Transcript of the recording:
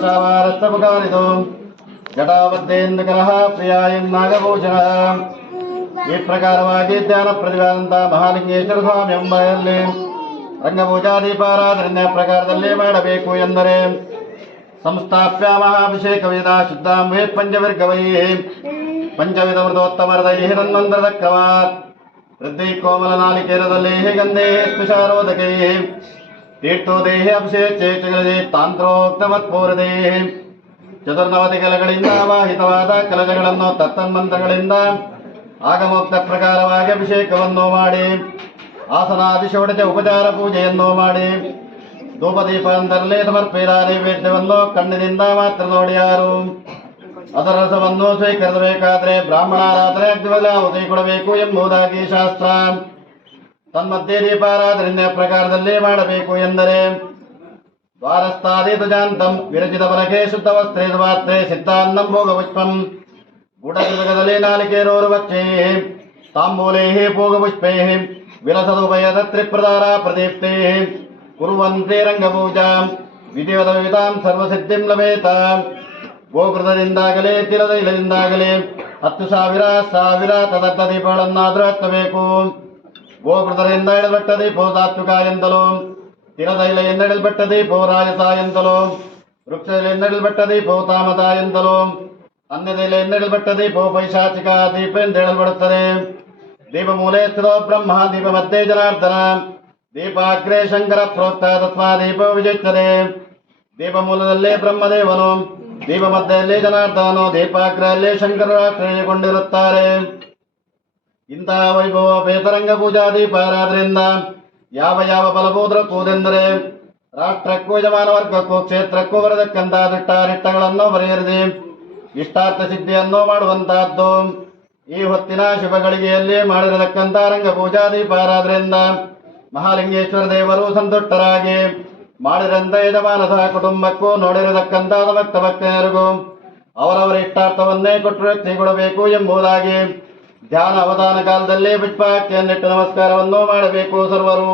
ಚಾವಾರಸ್ತಮುಖಾರಿದು ಜಟಾಬದ್ದೇಂದ್ರಕರಃ ಪ್ರಿಯಾಯಂ ನಾಗಭೂಷಣ ಈ ಪ್ರಕಾರವಾಗಿ ಧ್ಯಾನ ಪ್ರತಿಭಾದಂತ ಮಹಾಲಿಂಗೇಶ್ವರ ಸ್ವಾಮಿ ಎಂಬಲ್ಲಿ ರಂಗಪೂಜಾದೀಪಾರಾಧನೆ ಪ್ರಕಾರದಲ್ಲಿ ಮಾಡಬೇಕು ಎಂದರೆ ಸಂಸ್ಥಾಪ್ಯ ಮಹಾಭಿಷೇಕ ವೇದ ಶುದ್ಧಾಂಬೇ ಪಂಚವಿರ್ಗವೈ ಪಂಚವಿಧ ಮೃತೋತ್ತಮರದೈ ಹಿರನ್ಮಂದ್ರದ ಕ್ರಮಾತ್ ವೃದ್ಧಿ ಕೋಮಲ ನಾಲಿಕೇರದಲ್ಲಿ ಗಂಧೇ ಸ್ಪೃಶಾರೋದಕೈ. ತೀರ್ಥೋದೇಹಿ ಅಭಿಷೇಕ ಚೇತಗಳೇ ತಾಂತ್ರೋಕ್ತಮತ್ಪೂರದೇ ಚತುರ್ನವತಿ ಕಲಗಳಿಂದ ವಾಹಿತವಾದ ಕಲಜಗಳನ್ನು ತತ್ತನ್ಮಂತ್ರಗಳಿಂದ ಆಗಮೋಕ್ತ ಪ್ರಕಾರವಾಗಿ ಅಭಿಷೇಕವನ್ನು ಮಾಡಿ, ಆಸನಾದಿ ಷೋಡಶ ಉಪಚಾರ ಪೂಜೆಯನ್ನು ಮಾಡಿ, ಧೂಪದೀಪ ಅಂದರಲ್ಲಿ ಸಮರ್ಪಿದ ನೈವೇದ್ಯವನ್ನು ಕಣ್ಣಿನಿಂದ ಮಾತ್ರ ನೋಡಿಯಾರು ಅದರ ರಸವನ್ನು ಸ್ವೀಕರಿಸಬೇಕಾದ್ರೆ ಬ್ರಾಹ್ಮಣಾರಾಧನೆ ಉದಯ ಕೊಡಬೇಕು ಎಂಬುದಾಗಿ ಶಾಸ್ತ್ರ. ತನ್ಮಧ್ಯೆ ದೀಪಾರಾಧನೆ ಪ್ರಕಾರದಲ್ಲಿ ಮಾಡಬೇಕು ಎಂದರೆ ದ್ವಾರಸ್ಥಾದಿತಜಾಂತಂ ವಿರಚಿತ ಬಲಕೆ ಶುದ್ಧ ವಸ್ತ್ರೇ ವಾರ್ತೆ ಸಿದ್ಧಾನ್ನಂ ಭೋಗಪುಷ್ಪಂ. ಗುಡಗದಲ್ಲಿ ನಾಲಿಕೇರೋರು ವಚ್ಚೇ ತಾಂಬೂಲೇ ಭೋಗಪುಷ್ಪೇ. ವಿಲಸದುಭಯದ ತ್ರಿಪ್ರದಾರ ಪ್ರದೀಪ್ತೇ. ಕುರುವಂತೆ ರಂಗಪೂಜಾಂ. ವಿಧಿವದ ವಿವಿಧಾಂ ಸರ್ವಸಿದ್ಧಿಂ ಲಭೇತ. ಗೋಕೃತದಿಂದಾಗಲಿ ತಿಲದೈಲದಿಂದಾಗಲಿ ಹತ್ತು ಸಾವಿರ ಸಾವಿರ ತದರ್ಥ ದೀಪಗಳನ್ನಾದರೂ ಹತ್ತಬೇಕು. ಗೋಕೃತದಿಂದ ಇಡಲ್ಪಟ್ಟ ದೀಪೋ ತಾತ್ವಿಕ ಎಂದಲೂ ತಿರದೈಲ ಎಂದೆಡಲ್ಪಟ್ಟ ದೀಪೋ ರಾಜಸ ಎಂದಲೂ ವೃಕ್ಷದಿಂದ ಇಡಲ್ಪಟ್ಟ ದೀಪೋ ತಾಮತ ಎಂದಲೂ ಅನ್ಯದೈಲ ಎಂದೆಡಲ್ಪಟ್ಟ ದೀಪೋ ಪೈಶಾಚಿಕ ದೀಪ ಎಂದು ಹೇಳಲ್ಪಡುತ್ತದೆ ದೀಪ ಮೂಲೆ ಸ್ಥಿರೋ ಬ್ರಹ್ಮ ದೀಪ ಮಧ್ಯೆ ಜನಾರ್ದನ ದೀಪಾಗ್ರೇ ಶಂಕರ ಪ್ರೋಕ್ತ ತತ್ವ ದೀಪ ವಿಜಯಿಸುತ್ತದೆ ದೀಪ ಮೂಲದಲ್ಲೇ ಬ್ರಹ್ಮದೇವನು ದೀಪ ಮಧ್ಯೆಯಲ್ಲಿ ಜನಾರ್ದನನು ದೀಪಾಗ್ರಹಲ್ಲಿ ಶಂಕರಾಶ್ರಯಗೊಂಡಿರುತ್ತಾರೆ ಇಂತಹ ವೈಭವ ಬೇತರಂಗ ಪೂಜಾ ದೀಪಾರಾದ್ರಿಂದ ಯಾವ ಯಾವ ಫಲಭೂದ್ರಕ್ಕೂದೆಂದರೆ ರಾಷ್ಟ್ರಕ್ಕೂ, ಯಜಮಾನ ವರ್ಗಕ್ಕೂ, ಕ್ಷೇತ್ರಕ್ಕೂ ದಿಟ್ಟ ನಿಟ್ಟಗಳನ್ನೋ ಬರೆಯಿರಿದೆ. ಇಷ್ಟಾರ್ಥ ಸಿದ್ಧಿಯನ್ನು ಮಾಡುವಂತಹದ್ದು ಈ ಹೊತ್ತಿನ ಶುಭಗಳಿಗೆಯಲ್ಲಿ ಮಾಡಿರತಕ್ಕಂಥ ರಂಗ ಪೂಜಾ ದೀಪಾರಾದ್ರಿಂದ ಮಹಾಲಿಂಗೇಶ್ವರ ದೇವರು ಸಂತುಷ್ಟರಾಗಿ ಮಾಡಿರಂತ ಯಜಮಾನ ಸಹ ಕುಟುಂಬಕ್ಕೂ ನೋಡಿರತಕ್ಕಂತಹ ಭಕ್ತ ಭಕ್ತೆಯರಿಗೂ ಅವರವರ ಇಷ್ಟಾರ್ಥವನ್ನೇ ಕೊಟ್ಟು ಕೈಗೊಳ್ಳಬೇಕು ಎಂಬುದಾಗಿ ಧ್ಯಾನ ಅವಧಾನ ಕಾಲದಲ್ಲಿ ನೆಟ್ಟು ನಮಸ್ಕಾರವನ್ನು ಮಾಡಬೇಕು ಸರ್ವರು.